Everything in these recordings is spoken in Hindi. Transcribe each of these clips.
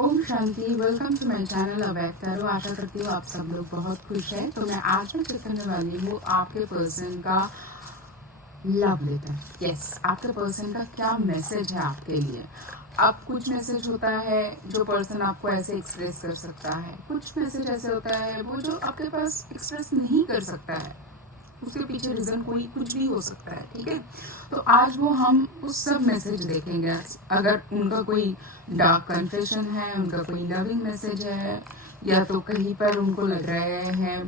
ओम शांति। वेलकम टू माय चैनल अवैध टैरो। आशा करती हूँ आप सब लोग बहुत खुश हैं। तो मैं आज मैं चेक करने वाली हूँ आपके पर्सन का लव लेटर। यस, आपके पर्सन का क्या मैसेज है आपके लिए। अब कुछ मैसेज होता है जो पर्सन आपको ऐसे एक्सप्रेस कर सकता है, कुछ मैसेज ऐसे होता है वो जो आपके पास एक्सप्रेस नहीं कर सकता है, उसके पीछे रीज़न कोई कुछ भी हो सकता है। ठीक है, तो आज वो हम उस सब मैसेज देखेंगे। अगर उनका कोई डार्क कन्फेशन है, उनका कोई लविंग मैसेज है, या तो कहीं पर उनको लग रहा है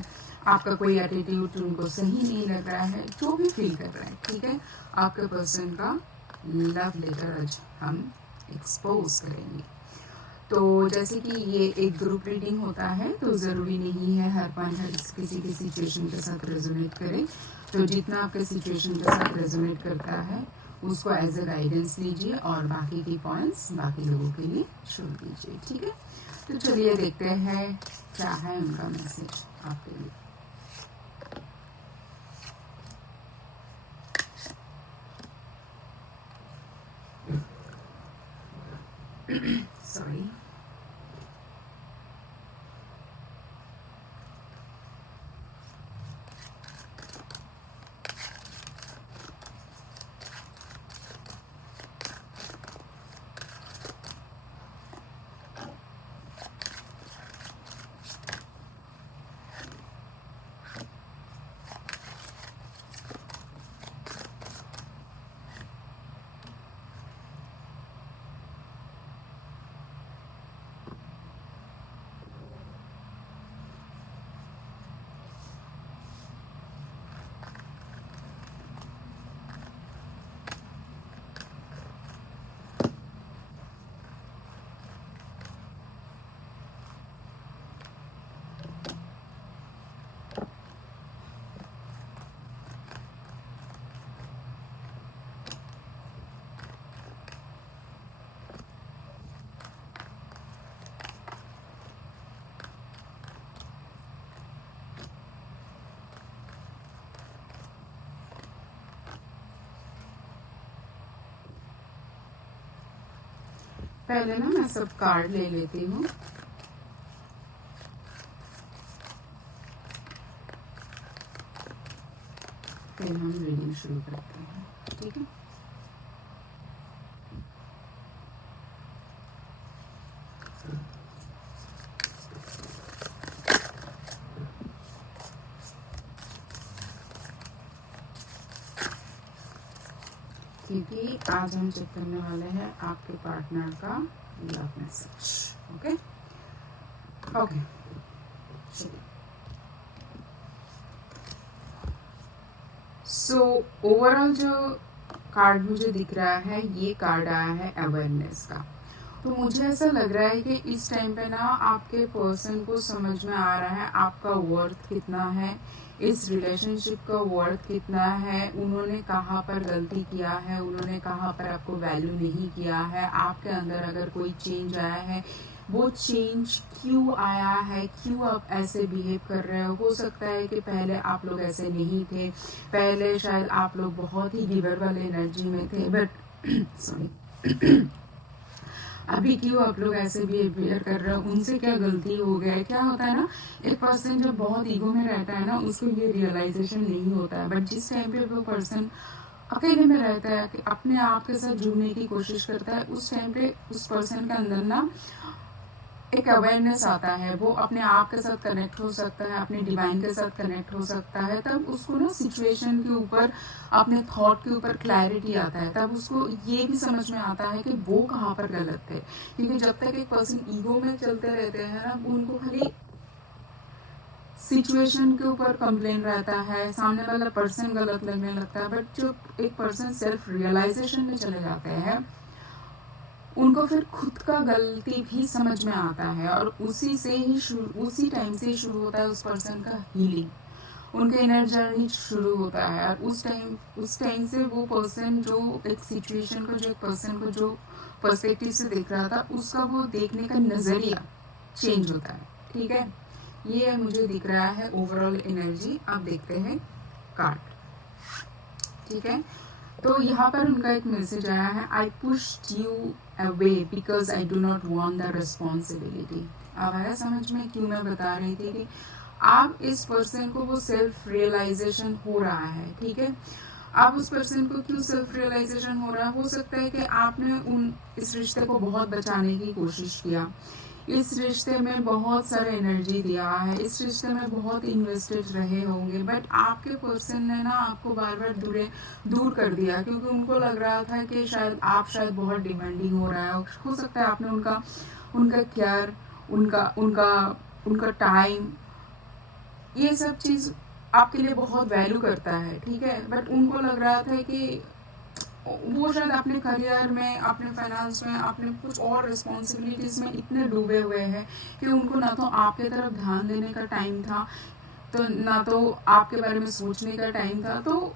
आपका कोई एटीट्यूड उनको सही नहीं लग रहा है, जो भी फील कर रहा है, ठीक है, आपके पर्सन का लव लेटर आज हम एक्सपोज करेंगे। तो जैसे कि ये एक ग्रुप रीडिंग होता है, तो ज़रूरी नहीं है हर बार हर किसी की सिचुएशन के साथ रेजोनेट करे। तो जितना आपके सिचुएशन के साथ रेजोनेट करता है उसको एज ए गाइडेंस लीजिए और बाकी की पॉइंट्स बाकी लोगों के लिए छोड़ दीजिए। ठीक है, तो चलिए देखते हैं क्या है उनका मैसेज आपके लिए। सॉरी। पहले ना मैं सब कार्ड ले लेती हूँ। फिर हम रीडिंग शुरू करते हैं। ठीक है, क्योंकि आज हम चेक करने वाले हैं आपके पार्टनर का लव मैसेज। ओके ओके, चलिए। सो ओवरऑल जो कार्ड मुझे दिख रहा है, ये कार्ड आया है अवेयरनेस का। तो मुझे ऐसा लग रहा है कि इस टाइम पे ना आपके पर्सन को समझ में आ रहा है आपका वर्थ कितना है, इस रिलेशनशिप का वर्थ कितना है, उन्होंने कहाँ पर गलती किया है, उन्होंने कहाँ पर आपको वैल्यू नहीं किया है, आपके अंदर अगर कोई चेंज आया है वो चेंज क्यों आया है, क्यों आप ऐसे बिहेव कर रहे हो सकता है कि पहले आप लोग ऐसे नहीं थे, पहले शायद आप लोग बहुत ही गिवर वाले एनर्जी में थे, बट सॉरी अभी क्यों आप लोग ऐसे बिहेवियर कर रहे हो, उनसे क्या गलती हो गया है। क्या होता है ना, एक पर्सन जब बहुत ईगो में रहता है ना, उसको ये रियलाइजेशन नहीं होता है, बट जिस टाइम पे वो पर्सन अकेले में रहता है कि अपने आप के साथ जुड़ने की कोशिश करता है, उस टाइम पे उस पर्सन के अंदर ना एक अवेयरनेस आता है, वो अपने आप के साथ कनेक्ट हो सकता है, अपने डिवाइन के साथ कनेक्ट हो सकता है। तब उसको ना सिचुएशन के ऊपर, अपने थॉट के ऊपर क्लैरिटी आता है, तब उसको ये भी समझ में आता है कि वो कहाँ पर गलत थे। क्योंकि जब तक एक पर्सन ईगो में चलते रहते हैं ना, उनको खाली सिचुएशन के ऊपर कंप्लेन रहता है, सामने वाला पर्सन गलत लगने लगता है। बट जो एक पर्सन सेल्फ रियलाइजेशन में चले जाते हैं, उनको फिर खुद का गलती भी समझ में आता है, और उसी टाइम से ही शुरू होता है उस पर्सन का हीलिंग, उनका इनर जर्नी शुरू होता है। और उस टाइम से वो पर्सन जो एक सिचुएशन को, जो एक पर्सन को जो पर्सपेक्टिव से देख रहा था, उसका वो देखने का नज़रिया चेंज होता है। ठीक है, ये मुझे दिख रहा है ओवरऑल एनर्जी। अब देखते हैं कार्ड। ठीक है, तो यहाँ पर उनका एक मैसेज आया है, आई pushed you away because I do not want the responsibility. अब आया समझ में क्यों मैं बता रही थी कि आप इस पर्सन को वो सेल्फ रियलाइजेशन हो रहा है, ठीक है। आप उस पर्सन को क्यों सेल्फ रियलाइजेशन हो रहा है, हो सकता है कि आपने इस रिश्ते को बहुत बचाने की कोशिश किया, इस रिश्ते में बहुत सारा एनर्जी दिया है, इस रिश्ते में बहुत इन्वेस्टेड रहे होंगे, बट आपके पर्सन ने ना आपको बार बार दूर कर दिया, क्योंकि उनको लग रहा था कि शायद बहुत डिमांडिंग हो रहा है। हो सकता है आपने उनका केयर, उनका टाइम, ये सब चीज़ आपके लिए बहुत वैल्यू करता है, ठीक है। बट उनको लग रहा था कि वो शायद अपने करियर में, अपने फाइनेंस में, अपने कुछ और रिस्पॉन्सिबिलिटीज़ में इतने डूबे हुए हैं कि उनको ना तो आपके तरफ ध्यान देने का टाइम था, तो ना तो आपके बारे में सोचने का टाइम था। तो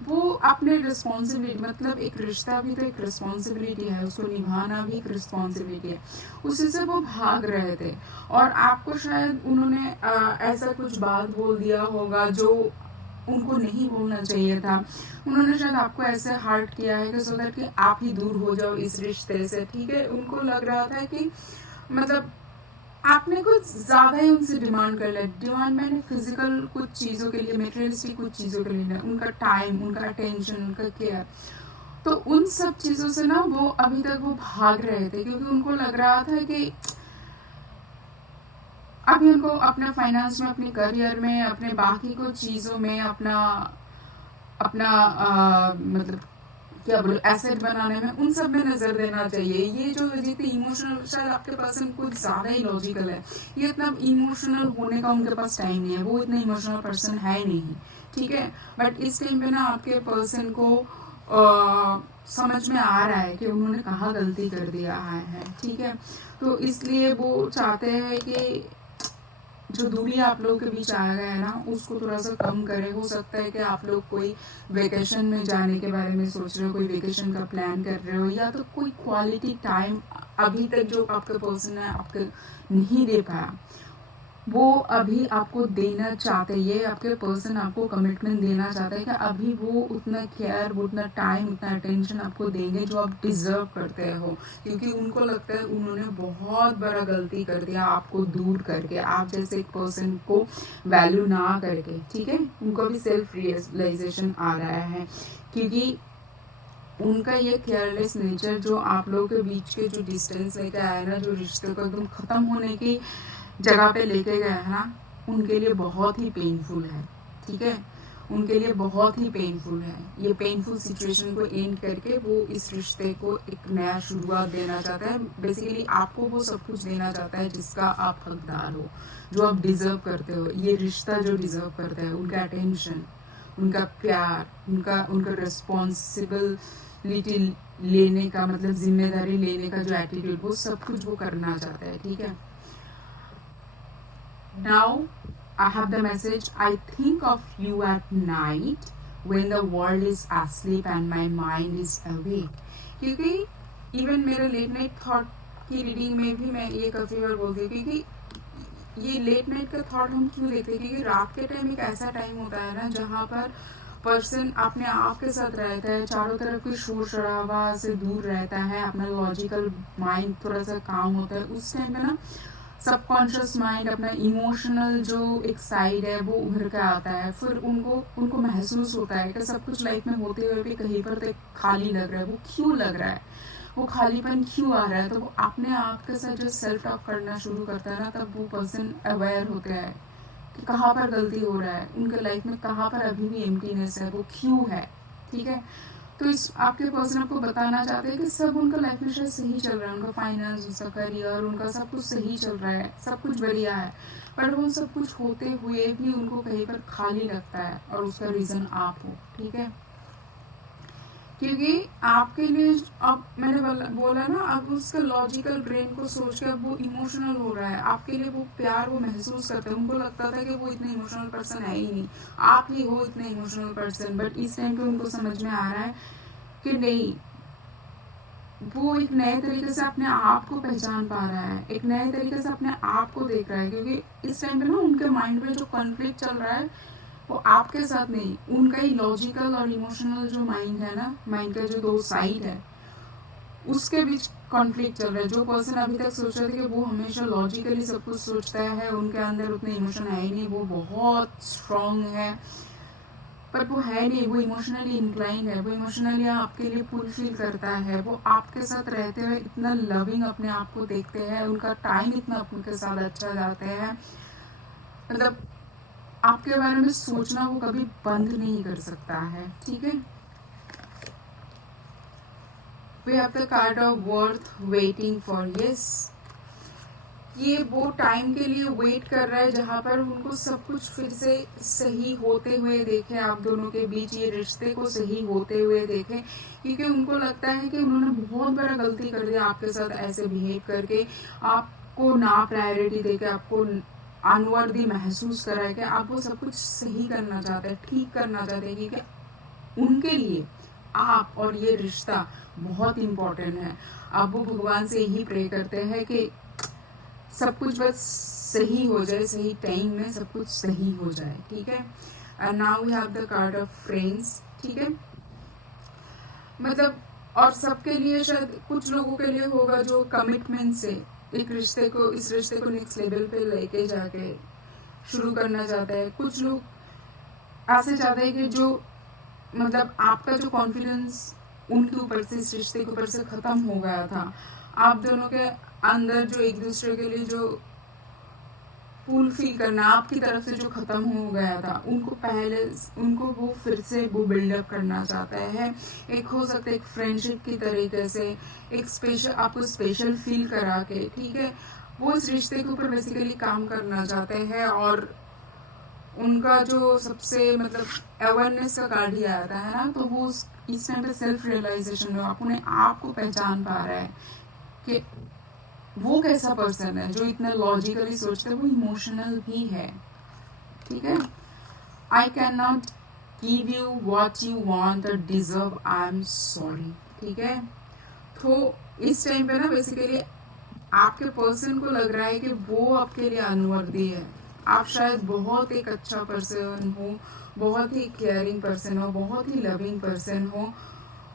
वो अपने रिस्पॉन्सिबिलिटी, मतलब एक रिश्ता भी तो एक रिस्पॉन्सिबिलिटी है, उसको निभाना भी एक रिस्पॉन्सिबिलिटी है, उसी से वो भाग रहे थे। और आपको शायद उन्होंने ऐसा कुछ बात बोल दिया होगा जो उनको नहीं बोलना चाहिए था। उन्होंने शायद आपको ऐसे हर्ट किया है कि सो दैट कि आप ही दूर हो जाओ इस रिश्ते से, ठीक है। उनको लग रहा था कि मतलब आपने कुछ ज़्यादा ही उनसे डिमांड कर लिया। डिमांड मैंने फिजिकल कुछ चीज़ों के लिए, मटेरियलिस्टिक कुछ चीज़ों के लिए, उनका टाइम, उनका अटेंशन, उनका केयर। तो उन सब चीज़ों से ना वो अभी तक वो भाग रहे थे, क्योंकि उनको लग रहा था कि अभी उनको अपने फाइनेंस में, अपने करियर में, अपने बाकी कुछ चीज़ों में अपना मतलब क्या बोलो, एसेट बनाने में, उन सब में नज़र देना चाहिए। ये जो जितने इमोशनल, शायद आपके पर्सन कुछ ज़्यादा ही लॉजिकल है, ये इतना इमोशनल होने का उनके पास टाइम नहीं है, वो इतना इमोशनल पर्सन है ही नहीं, ठीक है। बट इस टाइम पे ना आपके पर्सन को समझ में आ रहा है कि उन्होंने कहाँ गलती कर दिया है, ठीक है। तो इसलिए वो चाहते हैं कि जो दूरी आप लोगों के बीच आ गया है ना, उसको थोड़ा सा कम करें। हो सकता है कि आप लोग कोई वेकेशन में जाने के बारे में सोच रहे हो, कोई वेकेशन का प्लान कर रहे हो, या तो कोई क्वालिटी टाइम अभी तक जो आपका पर्सन है आपको नहीं दे पाया, वो अभी आपको देना चाहते हैं। ये आपके पर्सन आपको कमिटमेंट देना चाहते हैं कि अभी वो उतना केयर, वो उतना टाइम, उतना अटेंशन आपको देंगे जो आप डिजर्व करते हो, क्योंकि उनको लगता है उन्होंने बहुत बड़ा गलती कर दिया आपको दूर करके, आप जैसे एक पर्सन को वैल्यू ना करके, ठीक है। उनको भी सेल्फ रियलाइजेशन आ रहा है, क्योंकि उनका ये केयरलेस नेचर जो आप लोगों के बीच के जो डिस्टेंस लेके आया ना, जो रिश्ते को एकदम ख़त्म होने की जगह पे लेके गए हैं ना, उनके लिए बहुत ही पेनफुल है, ठीक है। उनके लिए बहुत ही पेनफुल है। ये पेनफुल सिचुएशन को एंड करके वो इस रिश्ते को एक नया शुरुआत देना चाहता है। बेसिकली आपको वो सब कुछ देना चाहता है जिसका आप हकदार हो, जो आप डिजर्व करते हो। ये रिश्ता जो डिजर्व करता है, उनका अटेंशन, उनका प्यार, उनका रिस्पॉन्सिबिलिटी लेने का, मतलब जिम्मेदारी लेने का जो एटीट्यूड, वो सब कुछ वो करना चाहता है, ठीक है। Now I have the message, I think of you at night when the world is asleep and my mind is awake. क्योंकि इवन मेरे लेट नाइट थॉट की रीडिंग में भी मैं ये काफ़ी बार बोलती हूँ, क्योंकि ये लेट नाइट का थॉट हम क्यों देखते हैं, क्योंकि रात के टाइम एक ऐसा टाइम होता है ना जहाँ पर पर्सन अपने आप के साथ रहता है, चारों तरफ के शोर शराबा से दूर रहता है, अपना लॉजिकल माइंड थोड़ा सा काम होता है। उस टाइम पे ना सबकॉन्शियस माइंड, अपना इमोशनल जो एक साइड है वो उभर के आता है। फिर उनको महसूस होता है कि सब कुछ लाइफ में होते हुए भी कहीं पर तो खाली लग रहा है। वो क्यों लग रहा है, वो खालीपन क्यों आ रहा है, तो वो अपने आप के साथ जो सेल्फ टॉक करना शुरू करता है ना, तब वो पर्सन अवेयर होता है कि कहाँ पर गलती हो रहा है, उनके लाइफ में कहाँ पर अभी भी एम्प्टीनेस है, वो क्यों है, ठीक है। तो इस आपके पर्सन आपको बताना चाहते हैं कि सब उनका लाइफ में शायद सही चल रहा है, उनका फाइनेंस, उसका करियर, उनका सब कुछ सही चल रहा है, सब कुछ बढ़िया है, पर वो सब कुछ होते हुए भी उनको कहीं पर खाली लगता है, और उसका रीज़न आप हो, ठीक है। क्योंकि आपके लिए, अब मैंने बोला ना, अब उसका लॉजिकल ब्रेन को सोच के अब वो इमोशनल हो रहा है, आपके लिए वो प्यार वो महसूस करता है। उनको लगता था कि वो इतने इमोशनल पर्सन है ही नहीं, आप ही हो इतने इमोशनल पर्सन, बट इस टाइम पे उनको समझ में आ रहा है कि नहीं, वो एक नए तरीके से अपने आप को पहचान पा रहा है, एक नए तरीके से अपने आप को देख रहा है। क्योंकि इस टाइम पे ना उनके माइंड में जो कॉन्फ्लिक्ट चल रहा है, वो आपके साथ नहीं, उनका ही लॉजिकल और इमोशनल जो माइंड है ना, माइंड का जो दो साइड है, उसके बीच कॉन्फ्लिक्ट चल रहा है। जो पर्सन अभी तक सोच रहे थे कि वो हमेशा लॉजिकली सब कुछ सोचता है, उनके अंदर उतने इमोशन है ही नहीं, वो बहुत स्ट्रांग है, पर वो है नहीं, वो इमोशनली इंक्लाइंड है, वो इमोशनली आपके लिए फुलफिल करता है, वो आपके साथ रहते हुए इतना लविंग अपने आप को देखते हैं, उनका टाइम इतना आपके साथ अच्छा जाते हैं, मतलब आपके बारे में सोचना वो कभी बंद नहीं कर सकता है। ठीक है, we have the card of worth waiting for. Yes, ये वो टाइम के लिए वेट कर रहा है जहाँ पर उनको सब कुछ फिर से सही होते हुए देखे, आप दोनों के बीच ये रिश्ते को सही होते हुए देखे, क्योंकि उनको लगता है कि उन्होंने बहुत बड़ा गलती कर दिया आपके साथ ऐसे बिहेव करके, आपको ना प्रायोरिटी देके, आपको अनवर्दी महसूस करा है कि आप वो सब कुछ सही करना चाहते हैं, ठीक करना चाहते हैं, क्योंकि उनके लिए आप और ये रिश्ता बहुत इम्पोर्टेंट है। अब वो भगवान से यही प्रे करते हैं कि सब कुछ बस सही हो जाए, सही टाइम में सब कुछ सही हो जाए। ठीक है, and now we have the card of friends. ठीक है, मतलब और सबके लिए, शायद कुछ लोगों के लिए होगा जो कमिटमेंट से एक रिश्ते को, इस रिश्ते को नेक्स्ट लेवल पे लेके जाके शुरू करना चाहता है। कुछ लोग ऐसे चाहते हैं कि जो मतलब आपका जो कॉन्फिडेंस उनके ऊपर से, इस रिश्ते के ऊपर से खत्म हो गया था, आप दोनों के अंदर जो एक दूसरे के लिए जो फुलफिल करना आपकी तरफ से जो खत्म हो गया था, उनको पहले, उनको वो फिर से वो बिल्डअप करना चाहता है। एक हो सकता है एक फ्रेंडशिप की तरीके से, एक स्पेशल, आपको स्पेशल फील करा के, ठीक है, वो इस रिश्ते के ऊपर बेसिकली काम करना चाहते हैं। और उनका जो सबसे मतलब अवेयरनेस का कार्ड ही आता है ना, तो वो इस टाइम पे सेल्फ रियलाइजेशन में आप उन्हें आपको पहचान पा रहा है कि वो कैसा पर्सन है जो इतना लॉजिकली सोचता है, वो इमोशनल भी है। ठीक है, I can not give you what you want और डिजर्व, आई एम सॉरी। ठीक है, तो इस टाइम पे ना बेसिकली आपके पर्सन को लग रहा है कि वो आपके लिए अनवर्दी है। आप शायद बहुत एक अच्छा पर्सन हो, बहुत ही केयरिंग पर्सन हो, बहुत ही लविंग पर्सन हो,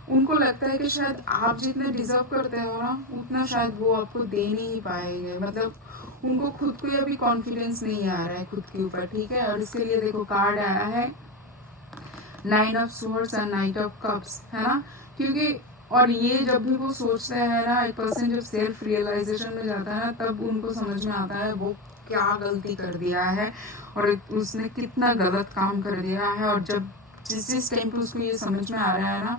उनको लगता है कि शायद आप जितने डिजर्व करते हो ना, उतना शायद वो आपको दे नहीं पाएंगे। मतलब उनको खुद को अभी कॉन्फिडेंस नहीं आ रहा है खुद के ऊपर। ठीक है, और इसके लिए देखो कार्ड आया है 9 of swords and 9 of cups, है ना, क्योंकि और ये जब भी वो सोचते हैं ना, एक पर्सन जब सेल्फ रियलाइजेशन में जाता है ना, तब उनको समझ में आता है वो क्या गलती कर दिया है और उसने कितना गलत काम कर दिया है। और जब जिस टाइम पे उसको ये समझ में आ रहा है ना,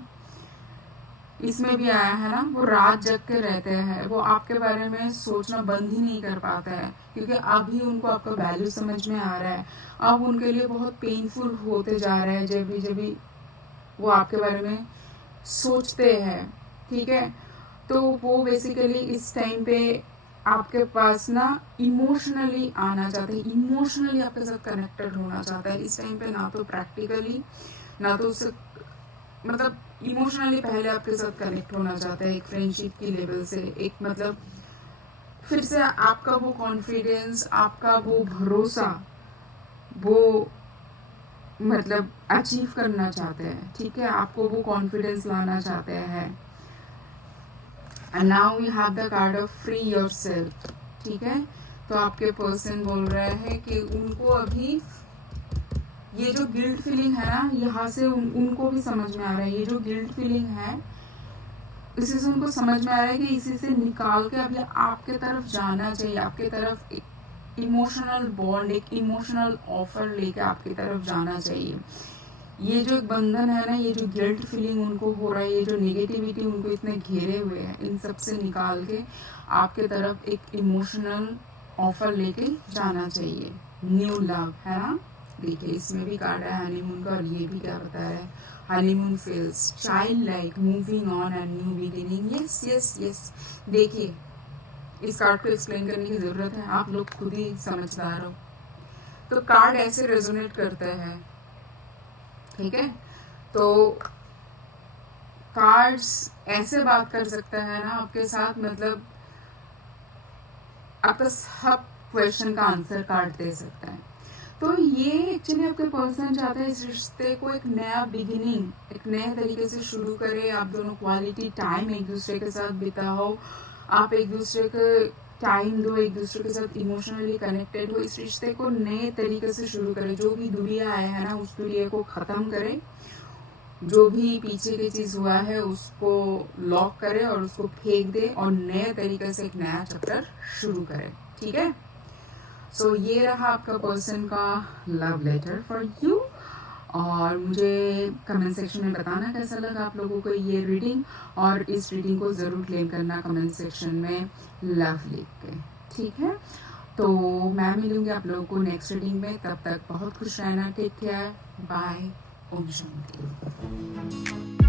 इसमें भी आया है ना, वो रात जग के रहते हैं, वो आपके बारे में सोचना बंद ही नहीं कर पाता है, क्योंकि अभी उनको आपका वैल्यू समझ में आ रहा है। अब उनके लिए बहुत पेनफुल होते जा रहा है जब भी वो आपके बारे में सोचते हैं। ठीक है, तो वो बेसिकली इस टाइम पे आपके पास ना इमोशनली आना चाहते हैं, इमोशनली आपके साथ कनेक्टेड होना चाहता है इस टाइम पे, ना तो प्रैक्टिकली, ना तो उससे मतलब इमोशनली पहले आपके साथ कनेक्ट होना चाहता है एक फ्रेंडशिप की लेवल से, एक मतलब फिर से आपका वो कॉन्फिडेंस, आपका वो भरोसा, वो मतलब अचीव करना चाहते हैं। ठीक है, आपको वो कॉन्फिडेंस लाना चाहते हैं। And now we have the card of free yourself. ठीक है, तो आपके पर्सन बोल रहे हैं कि उनको अभी ये जो गिल्ट फीलिंग है ना, यहाँ से उनको भी समझ में आ रहा है, ये जो गिल्ट फीलिंग है इसी से उनको समझ में आ रहा है कि इसी से निकाल के अभी आपके तरफ जाना चाहिए, आपके तरफ एक इमोशनल बॉन्ड, एक इमोशनल ऑफर लेके आपकी तरफ जाना चाहिए। ये जो बंधन है ना, ये जो गिल्ट फीलिंग उनको हो रहा है, ये जो नेगेटिविटी उनको इतने घेरे हुए है, इन सब से निकाल के आपके तरफ एक इमोशनल ऑफर लेके जाना चाहिए, न्यू लव, है ना। देखिए इसमें भी कार्ड है हनीमून का, और ये भी क्या बता रहा है, honeymoon fails, child like, moving on and new beginning. Yes yes yes, देखिए इस कार्ड को एक्सप्लेन करने की जरूरत है, आप लोग खुद ही समझदार हो। तो कार्ड ऐसे रेजोनेट करते हैं। ठीक है, तो कार्ड्स ऐसे बात कर सकता है ना आपके साथ, मतलब आपका सब क्वेश्चन का आंसर कार्ड दे सकता है। तो ये एक्चुअली आपके पर्सन चाहते हैं इस रिश्ते को एक नया बिगिनिंग, एक नए तरीके से शुरू करें। आप दोनों क्वालिटी टाइम एक दूसरे के साथ बिताओ, आप एक दूसरे के टाइम दो, एक दूसरे के साथ इमोशनली कनेक्टेड हो, इस रिश्ते को नए तरीके से शुरू करें। जो भी दुनिया आया है ना, उस दुनिया को ख़त्म करें, जो भी पीछे की चीज़ हुआ है उसको लॉक करें और उसको फेंक दें और नए तरीके से एक नया चैप्टर शुरू करें। ठीक है, सो ये रहा आपका पर्सन का लव लेटर फॉर यू। और मुझे कमेंट सेक्शन में बताना कैसा लगा आप लोगों को ये रीडिंग, और इस रीडिंग को ज़रूर क्लेम करना कमेंट सेक्शन में लव लिख के। ठीक है, तो मैं मिलूंगी आप लोगों को नेक्स्ट रीडिंग में। तब तक बहुत खुश रहना, take care, bye, Om Shanti.